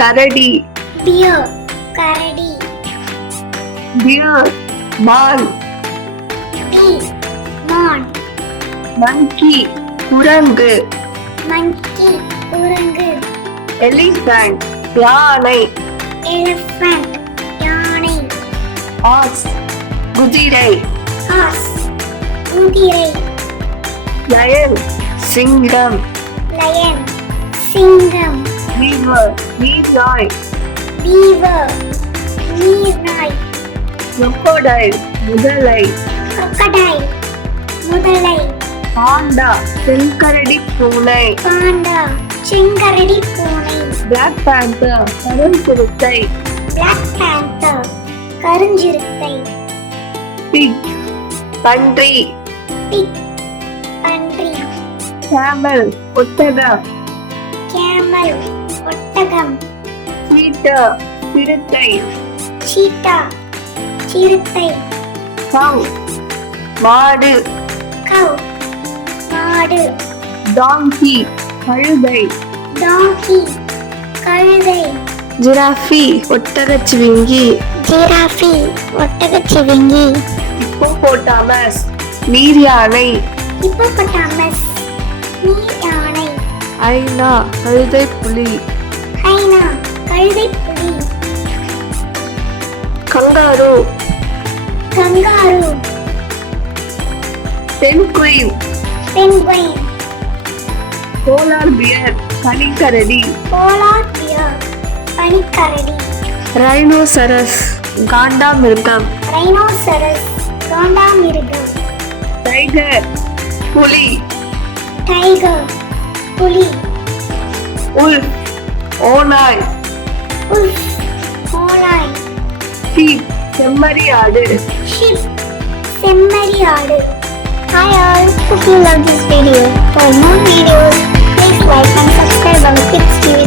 கரடி. Deer, கரடி. Deer, மான். Bee, மான். Monkey, குரங்கு. Monkey, குரங்கு. Elephant, யானை. Elephant, யானை. Horse, குதிரை. Horse, குதிரை. Lion, சிங்கம். Lion, சிங்கம். Beaver, நீர்நாய். Beaver, நீர்நாய். Crocodile, முதலை. Crocodile, முதலை. பாண்டா, செங்கரடி பூனை. பாண்டா, செங்கரடி பூனை. Black panther, கருஞ்சிறுத்தை. Black panther, கருஞ்சிறுத்தை. Pig, பன்றி. Pig, பன்றி. Camel, ஒட்டகம். Camel, ஒட்டகம். Cheetah, சிறுத்தை. Cheetah, சிறுத்தை. Cow, மாடு. Cow, மாடு. Donkey, கழுதை. Donkey, கழுதை. Giraffe, ஒட்டகச்சிவிங்கி. Giraffe, ஒட்டகச்சிவிங்கி. Hippopotamus, நீர் யானை. Hippopotamus, நீர் யானை. ஐனா, கழுதை புலி. ஹைனா, கழுதை புலி. Kangaroo, Kangaroo, penguin. penguin. Polar bear, பனிக்கரடி. Polar bear, பனிக்கரடி. Rhinoceros, காண்டாமிருகம். Rhinoceros, காண்டாமிருகம். Tiger, புலி. Tiger, புலி. Wolf, ஓநாய். Wolf, ஓநாய். Sheep, செம்மறி ஆடு. Sheep, செம்மறி ஆடு. Hi all, hope you love this video. For more videos, please like and subscribe our Kids TV.